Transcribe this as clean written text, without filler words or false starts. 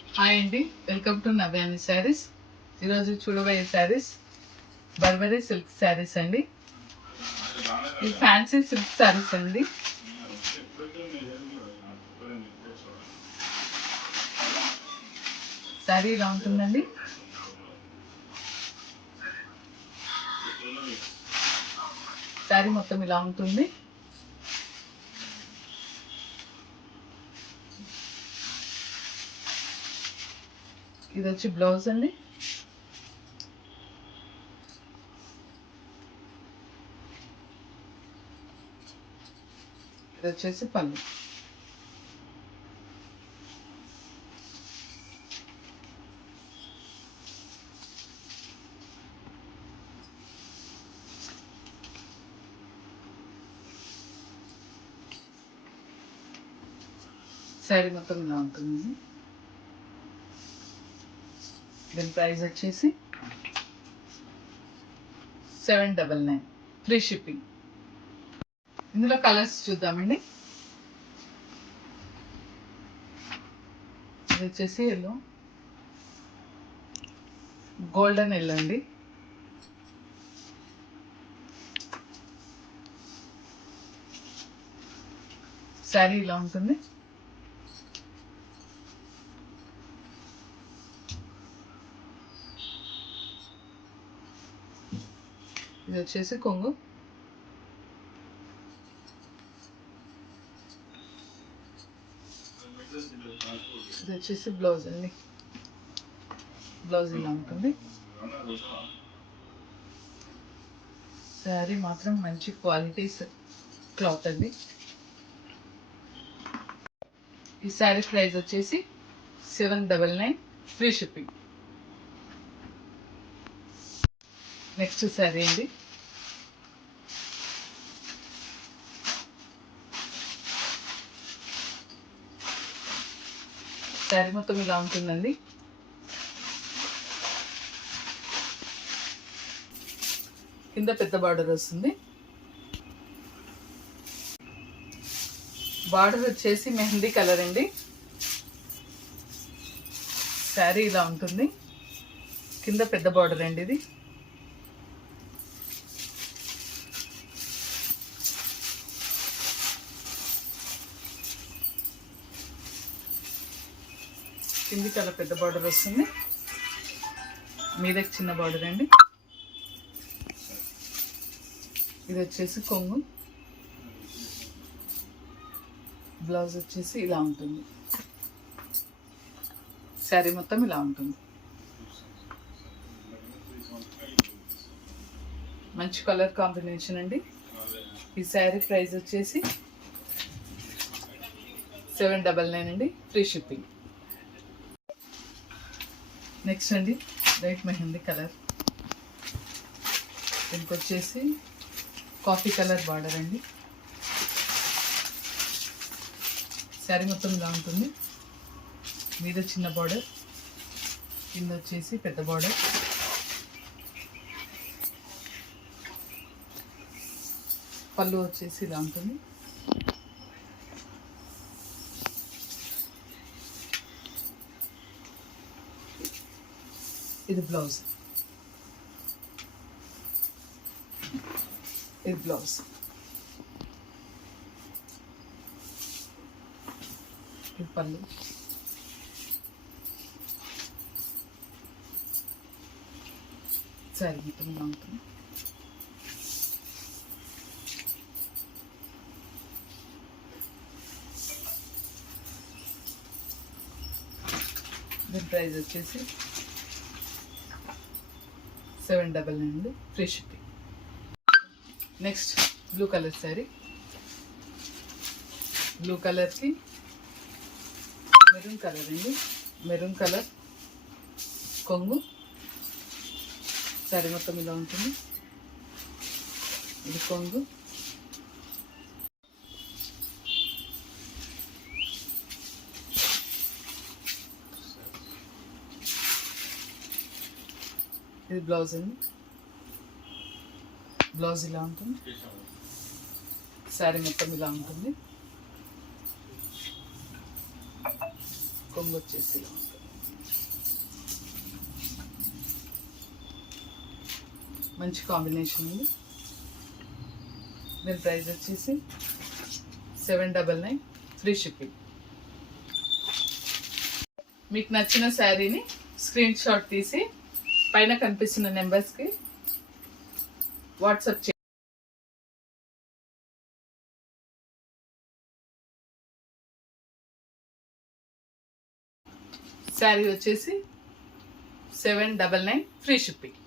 Hi అండి, welcome to నవ్యాని saris. ఈరోజు చూడబోయే శారీస్ బర్బరీ సిల్క్ శారీస్ అండి. ఈ ఫ్యాన్సీ సిల్క్ శారీస్ అండి. శారీ ఇలా ఉంటుందండి. శారీ మొత్తం ఇలా ఉంటుంది. ఇది వచ్చి బ్లౌజ్ అండి. ఇది వచ్చేసి పళ్ళు. శారీ మొత్తం ఇలా ఉంటుంది. దీని ప్రైస్ వచ్చేసి 799 ఫ్రీ షిప్పింగ్. ఇందులో కలర్స్ చూద్దామండి. ఇది వచ్చేసి ఎల్లో, గోల్డెన్ ఎల్లో అండి. శారీ ఇలా ఉంటుంది. ఇది వచ్చేసి కొంగు. ఇది వచ్చేసి బ్లౌజ్ అండి. బ్లౌజ్ ఇలా ఉంటుంది. శారీ మాత్రం మంచి క్వాలిటీ క్లాత్ అండి. ఈ శారీ ప్రైస్ వచ్చేసి 799 ఫ్రీ షిప్పింగ్. నెక్స్ట్ శారీ అండి. శారీ మొత్తం ఇలా ఉంటుందండి. కింద పెద్ద బార్డర్ వస్తుంది. బార్డర్ వచ్చేసి మెహందీ కలర్ అండి. శారీ ఇలా ఉంటుంది. కింద పెద్ద బార్డర్ అండి. ఇది కింది కలర్ పెద్ద బార్డర్ వస్తుంది. మీదకి చిన్న బార్డర్ అండి. ఇది వచ్చేసి కొంగు. బ్లౌజ్ వచ్చేసి ఇలా ఉంటుంది. శారీ మొత్తం ఇలా ఉంటుంది. మంచి కలర్ కాంబినేషన్ అండి. ఈ శారీ ప్రైస్ వచ్చేసి 799 అండి, ఫ్రీ షిప్పింగ్. నెక్స్ట్ అండి, లైట్ మెహందీ కలర్. దీనికి వచ్చేసి కాఫీ కలర్ బార్డర్ అండి. శారీ మొత్తం ఇలా ఉంటుంది. మీద చిన్న బార్డర్, కింద వచ్చేసి పెద్ద బార్డర్. పళ్ళు వచ్చేసి ఇలా ఉంటుంది. ఇది బ్లౌజ్. ఇది బ్లౌజ్. ఇది పళ్ళు. శారీ మొత్తం ఇలా ఉంటుంది. దీని ప్రైస్ వచ్చేసి 799 అండి, free shipping. Next blue colour sari. Blue కలర్కి మెరూన్ కలర్ అండి. మెరూన్ కలర్ కొంగు. శారీ మొత్తం ఇలా ఉంటుంది. ఇది కొంగు. ఇది బ్లౌజ్ అండి. బ్లౌజ్ ఇలా ఉంటుంది. శారీ మొత్తం ఇలా ఉంటుంది. కొంగు వచ్చేసి ఇలా ఉంటుంది. మంచి కాంబినేషన్ ఉంది. దీని ప్రైస్ వచ్చేసి 799 ఫ్రీ షిప్పింగ్. మీకు నచ్చిన శారీని స్క్రీన్ షాట్ తీసి పైన కనిపిస్తున్న నెంబర్స్కి వాట్సాప్ చేయండి. శారీ వచ్చేసి 799 ఫ్రీ షిప్పింగ్.